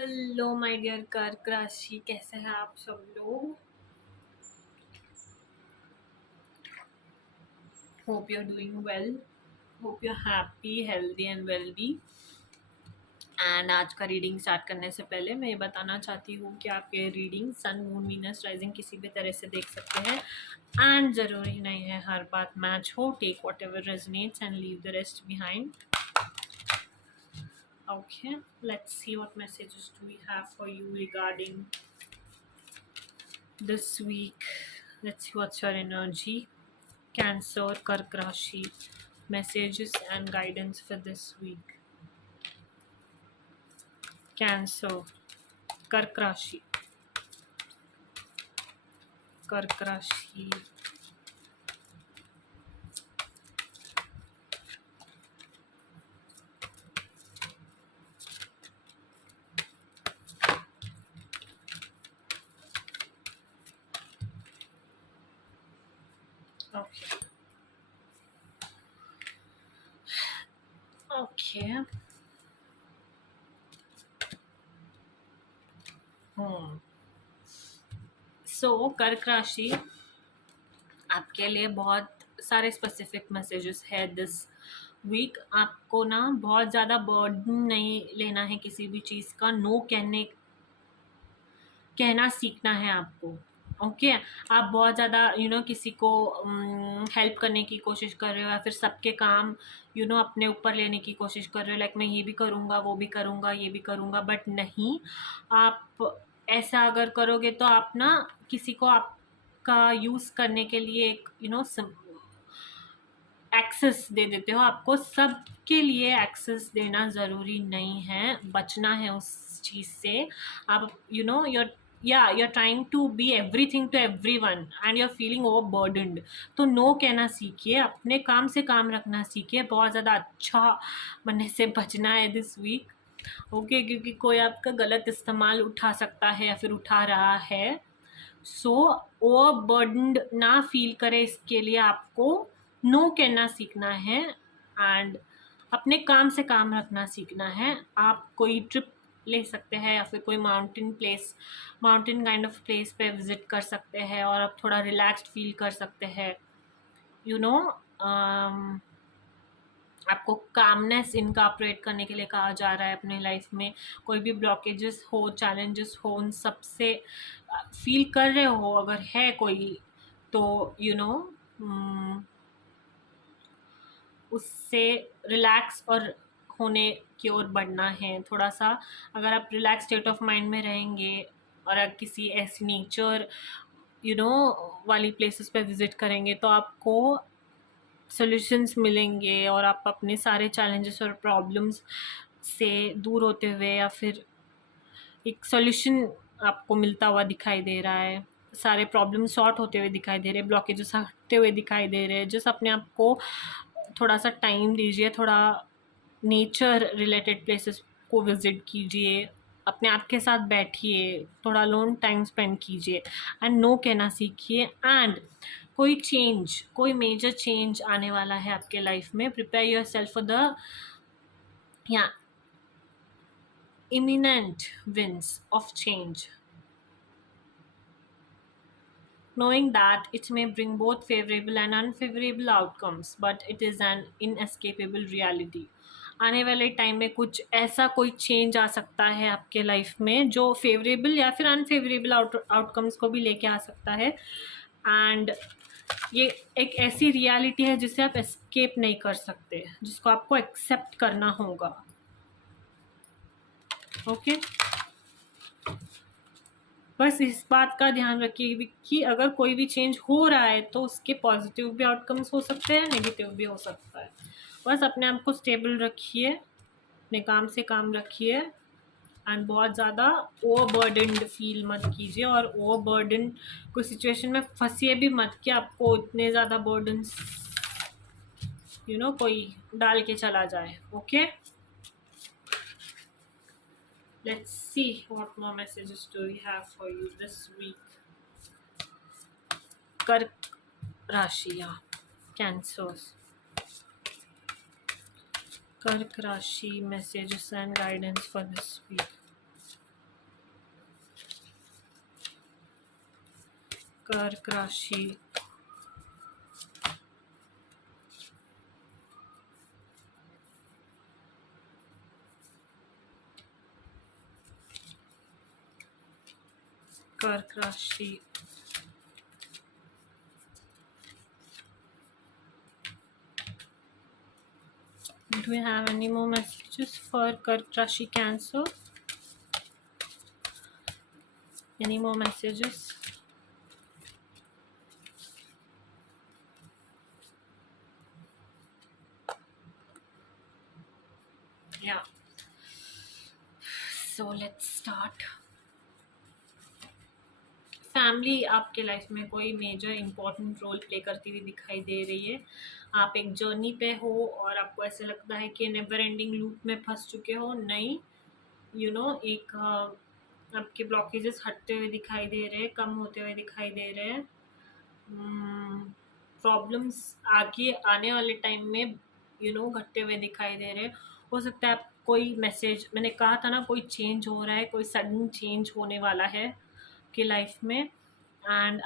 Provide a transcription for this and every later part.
Hello my dear कर्क राशि, कैसे हैं आप सब लोग। Hope you are doing well, hope you are happy healthy and wealthy. And आज का रीडिंग स्टार्ट करने से पहले मैं ये बताना चाहती हूँ कि आप ये reading sun moon Venus rising किसी भी तरह से देख सकते हैं एंड ज़रूरी नहीं है हर बात मैच हो। Take whatever resonates and leave the rest behind. Okay, let's see what messages do we have for you regarding this week. Let's see what's your energy. Cancer, Kark Rashi, messages and guidance for this week. Cancer, Kark Rashi, Kark Rashi. Okay. Okay. So, कर्क राशि आपके लिए बहुत सारे specific messages है this week. आपको ना बहुत ज़्यादा बर्डन नहीं लेना है किसी भी चीज़ का। नो कहना सीखना है आपको। ओके आप बहुत ज़्यादा किसी को हेल्प करने की कोशिश कर रहे हो या फिर सबके काम अपने ऊपर लेने की कोशिश कर रहे हो। लाइक मैं ये भी करूँगा, वो भी करूँगा, ये भी करूँगा, बट नहीं। आप ऐसा अगर करोगे तो आप ना किसी को आपका यूज़ करने के लिए एक एक्सेस दे देते हो। आपको सबके लिए एक्सेस देना ज़रूरी नहीं है, बचना है उस चीज़ से। आप you're trying to be everything to everyone and you're feeling overburdened। तो नो कहना सीखिए, अपने काम से काम रखना सीखिए। बहुत ज़्यादा अच्छा बनने से बचना है दिस वीक। ओके क्योंकि कोई आपका गलत इस्तेमाल उठा सकता है या फिर उठा रहा है। सो ओवरबर्डन्ड ना फील करे, इसके लिए आपको नो कहना सीखना है एंड अपने काम से काम रखना सीखना है। आप कोई ट्रिप ले सकते हैं या फिर कोई माउंटेन काइंड ऑफ प्लेस पे विजिट कर सकते हैं और आप थोड़ा रिलैक्स्ड फील कर सकते हैं। आपको कामनेस इनकॉर्पोरेट करने के लिए कहा जा रहा है अपने लाइफ में। कोई भी ब्लॉकेजेस हो, चैलेंजेस हो, उन सब से फील कर रहे हो अगर है कोई तो उससे रिलैक्स और होने की ओर बढ़ना है थोड़ा सा। अगर आप रिलैक्स स्टेट ऑफ माइंड में रहेंगे और अगर किसी ऐसी नेचर वाली प्लेसेस पे विजिट करेंगे तो आपको सॉल्यूशंस मिलेंगे और आप अपने सारे चैलेंजेस और प्रॉब्लम्स से दूर होते हुए या फिर एक सॉल्यूशन आपको मिलता हुआ दिखाई दे रहा है। सारे प्रॉब्लम सॉर्ट होते हुए दिखाई दे रहे हैं, ब्लॉकेजेस हटते हुए दिखाई दे रहे हैं। जस्ट अपने आप को थोड़ा सा टाइम दीजिए, थोड़ा नेचर रिलेटेड प्लेसेस को विज़िट कीजिए, अपने आप के साथ बैठिए, थोड़ा लोन टाइम स्पेंड कीजिए एंड नो कहना सीखिए। एंड कोई मेजर चेंज आने वाला है आपके लाइफ में। Prepare your self for the imminent winds of change, knowing that it may bring both favorable and unfavorable outcomes, but it is an inescapable reality। आने वाले टाइम में कुछ ऐसा कोई चेंज आ सकता है आपके लाइफ में जो फेवरेबल या फिर अनफेवरेबल आउटकम्स को भी लेके आ सकता है। एंड ये एक ऐसी रियलिटी है जिसे आप एस्केप नहीं कर सकते, जिसको आपको एक्सेप्ट करना होगा। ओके बस इस बात का ध्यान रखिए कि अगर कोई भी चेंज हो रहा है तो उसके पॉजिटिव भी आउटकम्स हो सकते हैं, नेगेटिव भी हो सकता है। बस अपने आप को स्टेबल रखिए, अपने काम से काम रखिए एंड बहुत ज़्यादा ओवरबर्डन्ड फील मत कीजिए और ओवरबर्डन कोई सिचुएशन में फंसिए भी मत कि आपको इतने ज़्यादा बर्डन्स कोई डाल के चला जाए। Okay let's see what more messages do we have for you this week। Kark Rashi, Cancers, Kark Rashi, messages and guidance for this week। कर्क राशि, कर्क राशि, do we have any more messages for Kark Rashi Cancer? Any more messages? Yeah. So let's start. Family आपके life में कोई major important role play करती हुई दिखाई दे रही है। आप एक जर्नी पे हो और आपको ऐसे लगता है कि नेवर एंडिंग लूप में फंस चुके हो। नहीं, एक आपके ब्लॉकेजेस हटते हुए दिखाई दे रहे हैं, कम होते हुए दिखाई दे रहे हैं। प्रॉब्लम्स आगे आने वाले टाइम में घटते हुए दिखाई दे रहे हैं। हो सकता है आप कोई मैसेज, मैंने कहा था ना, कोई चेंज हो रहा है, कोई सडन चेंज होने वाला है आपकी लाइफ में, एंड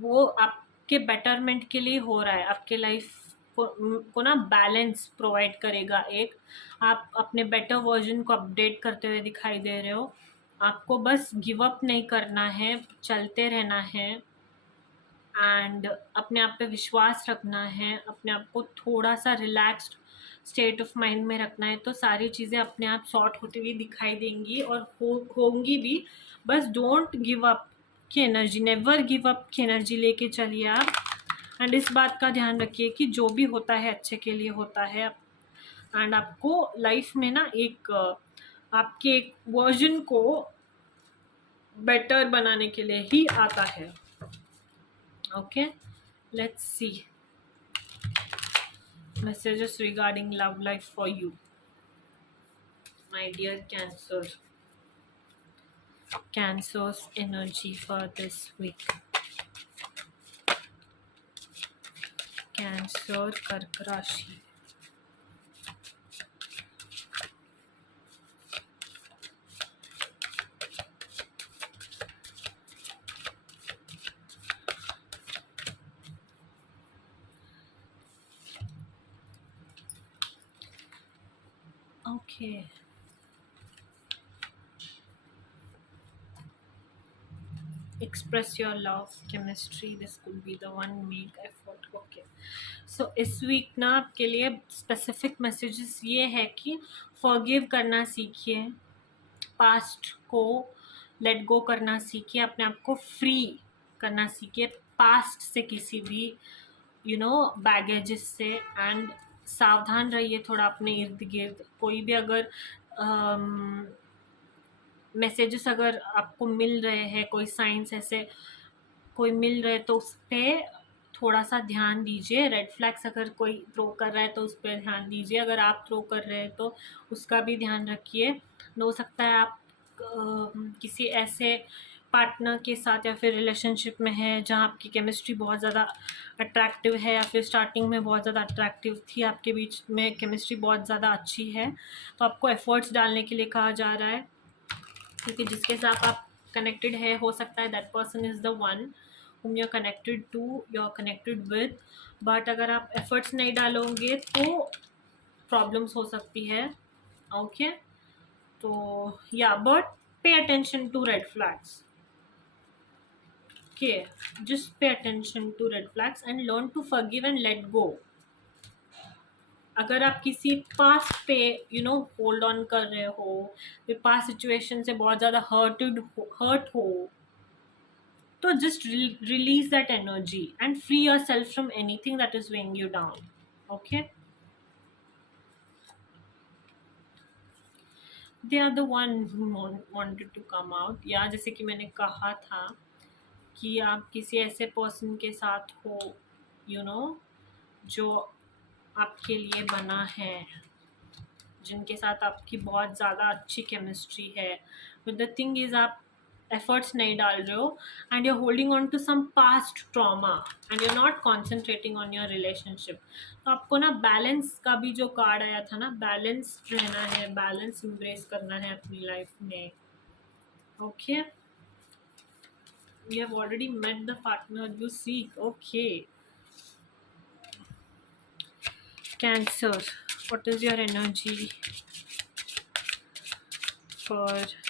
वो आपके बेटरमेंट के लिए हो रहा है। आपके लाइफ को ना बैलेंस प्रोवाइड करेगा। एक आप अपने बेटर वर्जन को अपडेट करते हुए दिखाई दे रहे हो। आपको बस गिव अप नहीं करना है, चलते रहना है एंड अपने आप पे विश्वास रखना है, अपने आप को थोड़ा सा रिलैक्स्ड स्टेट ऑफ माइंड में रखना है, तो सारी चीज़ें अपने आप सॉर्ट होती हुई दिखाई देंगी और होंगी भी। बस डोंट गिव अप की एनर्जी, नेवर गिव अप की एनर्जी लेके चलिए आप। एंड इस बात का ध्यान रखिए कि जो भी होता है अच्छे के लिए होता है। एंड आपको लाइफ में ना आपके एक वर्जन को बेटर बनाने के लिए ही आता है। Okay, let's see messages regarding love life for you, my dear Cancer's energy for this week. Cancer, Kark Rashi. Okay. Express your love, chemistry, this could be the one, make effort. Okay, so इस week ना आपके लिए specific messages ये है कि forgive करना सीखिए, past को लेट गो करना सीखिए, अपने आप को फ्री करना सीखिए पास्ट से, किसी भी बैगेजेस से। एंड सावधान रहिए थोड़ा अपने इर्द गिर्द। कोई भी अगर मैसेजेस अगर आपको मिल रहे हैं, कोई साइंस ऐसे कोई मिल रहे, तो उस पर थोड़ा सा ध्यान दीजिए। रेड फ्लैग्स अगर कोई थ्रो कर रहा है तो उस पर ध्यान दीजिए, अगर आप थ्रो कर रहे हैं तो उसका भी ध्यान रखिए। हो सकता है आप किसी ऐसे पार्टनर के साथ या फिर रिलेशनशिप में है जहाँ आपकी केमिस्ट्री बहुत ज़्यादा अट्रैक्टिव है, या फिर स्टार्टिंग में बहुत ज़्यादा अट्रैक्टिव थी, आपके बीच में केमिस्ट्री बहुत ज़्यादा अच्छी है, तो आपको एफर्ट्स डालने के लिए कहा जा रहा है। क्योंकि जिसके साथ आप कनेक्टेड है, हो सकता है that person is the one whom you're connected to, you're connected with, but अगर आप एफर्ट्स नहीं डालोगे तो प्रॉब्लम्स हो सकती है। ओके, तो या but pay attention to red flags. Okay, just pay attention to red flags and learn to forgive and let go. अगर आप किसी पास्ट पे होल्ड ऑन कर रहे हो, पास्ट सिचुएशन से बहुत ज़्यादा हर्ट हो, तो just release that energy and free yourself from anything that is weighing you down. Okay, they are the one who wanted to come out. या जैसे कि मैंने कहा था कि आप किसी ऐसे पर्सन के साथ हो जो आपके लिए बना है, जिनके साथ आपकी बहुत ज़्यादा अच्छी केमिस्ट्री है, बट द थिंग इज़ आप एफर्ट्स नहीं डाल रहे हो and you are holding on to some past trauma and you are not concentrating on your relationship. तो आपको ना बैलेंस का भी जो कार्ड आया था ना, बैलेंस रहना है, बैलेंस इम्ब्रेस करना है अपनी लाइफ में। Okay, You have already met the partner you seek. Okay. Cancer, what is your energy for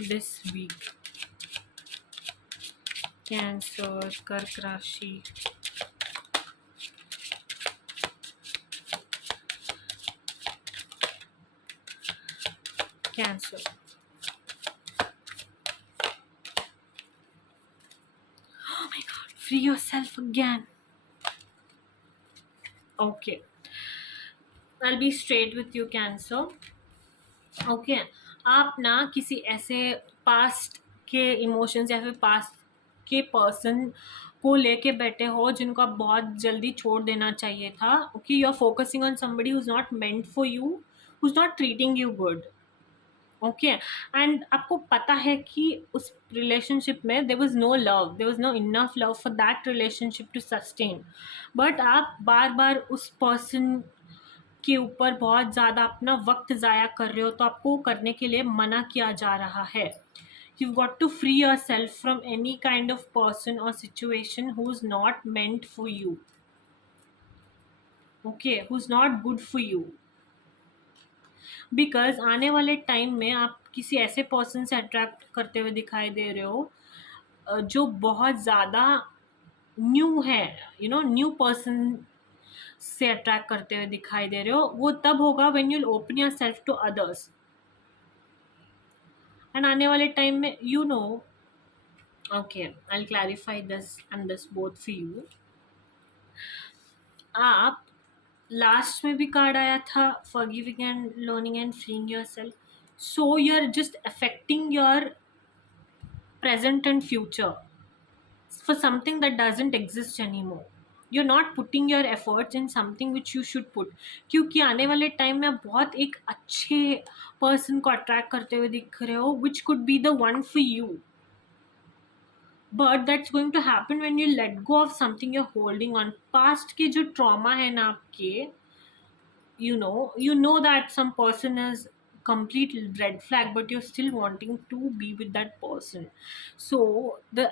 this week? Cancer, Kark Rashi. Cancer. Oh my god, free yourself again. Okay. I'll be straight with you, Cancer. Okay आप ना किसी ऐसे past के emotions या फिर past के person को लेके बैठे हो जिनको आप बहुत जल्दी छोड़ देना चाहिए था. Okay, you are focusing on somebody who is not meant for you, who is not treating you good. Okay, and आपको पता है कि उस रिलेशनशिप में there was no love, there was no enough love for that relationship to sustain. But आप बार बार उस person के ऊपर बहुत ज़्यादा अपना वक्त ज़ाया कर रहे हो, तो आपको करने के लिए मना किया जा रहा है. You got to free yourself from any kind of person और situation who is not meant for you. Okay, who is not good for you. Because आने वाले टाइम में आप किसी ऐसे पर्सन से अट्रैक्ट करते हुए दिखाई दे रहे हो जो बहुत ज़्यादा न्यू है. न्यू पर्सन से अट्रैक्ट करते हुए दिखाई दे रहे हो. वो तब होगा when you open your self to others. And आने वाले टाइम में okay, I clarify this and this both for you. आप लास्ट में भी कार्ड आया था forgiving and learning and freeing yourself. So you are just affecting your present and future for something that doesn't exist anymore. You're not putting your efforts in something which you should put. क्योंकि आने वाले time में आप बहुत एक अच्छे person को attract करते हुए दिख रहे हो which could be the one for you. But that's going to happen when you let go of something you're holding on. Past के जो trauma है ना आपके, you know that some person is complete red flag, but you're still wanting to be with that person. So the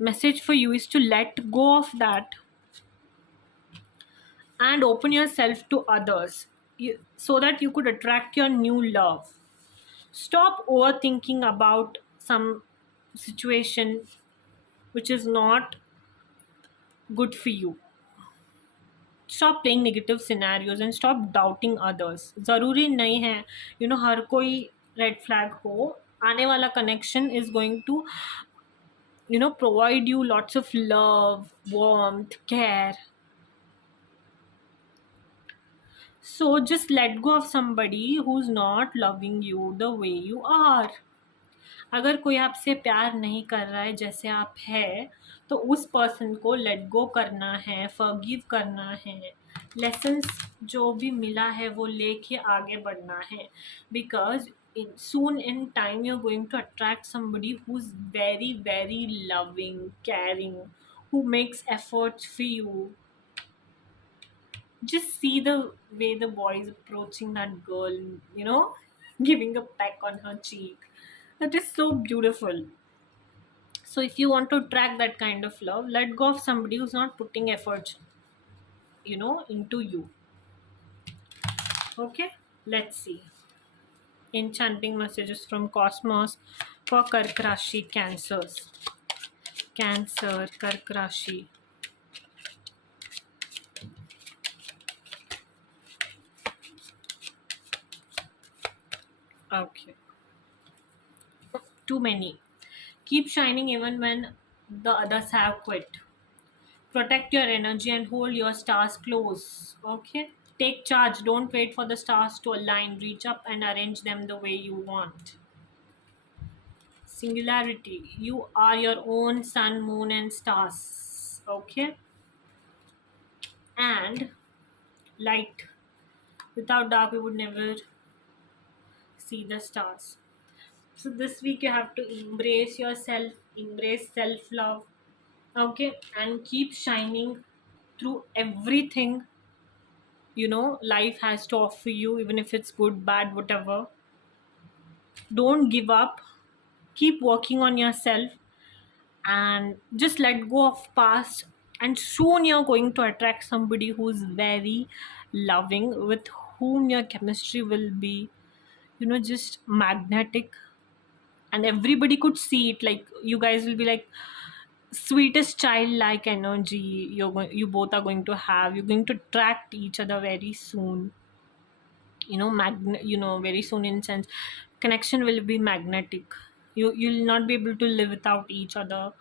message for you is to let go of that and open yourself to others, so that you could attract your new love. Stop overthinking about some situation which is not good for you. Stop playing negative scenarios and stop doubting others. ज़रूरी नहीं है हर कोई red flag हो. आने वाला connection is going to provide you lots of love, warmth, care. So just let go of somebody who's not loving you the way you are. अगर कोई आपसे प्यार नहीं कर रहा है जैसे आप है, तो उस पर्सन को लेट गो करना है, फॉरगिव करना है. लेसन्स जो भी मिला है वो लेके आगे बढ़ना है. Because soon in time you're going to attract somebody who's very very loving, caring, who makes efforts for you. Just see the way the boy is approaching that girl, giving a peck on her cheek. That is so beautiful. So if you want to attract that kind of love, let go of somebody who's not putting effort into you. Okay, let's see enchanting messages from cosmos for Kark Rashi cancers. Cancer, Kark Rashi. Okay, too many. Keep shining even when the others have quit. Protect your energy and hold your stars close. Okay, take charge. Don't wait for the stars to align. Reach up and arrange them the way you want. Singularity, you are your own sun, moon and stars. Okay, and light. Without dark we would never see the stars. So this week you have to embrace yourself, embrace self-love. Okay, and keep shining through everything life has to offer you, even if it's good, bad, whatever. Don't give up. Keep working on yourself. and just let go of past, and soon you're going to attract somebody who's very loving, with whom your chemistry will be, just magnetic, and everybody could see it. Like, you guys will be like sweetest childlike energy. You both are going to have, you're going to attract each other very soon. Very soon, in sense, connection will be magnetic. You'll not be able to live without each other.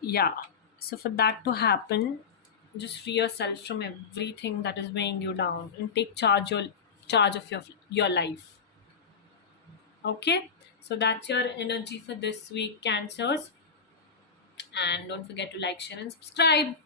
Yeah. So for that to happen, just free yourself from everything that is weighing you down, and take charge of your life. Okay. So that's your energy for this week, Cancers. And don't forget to like, share, and subscribe.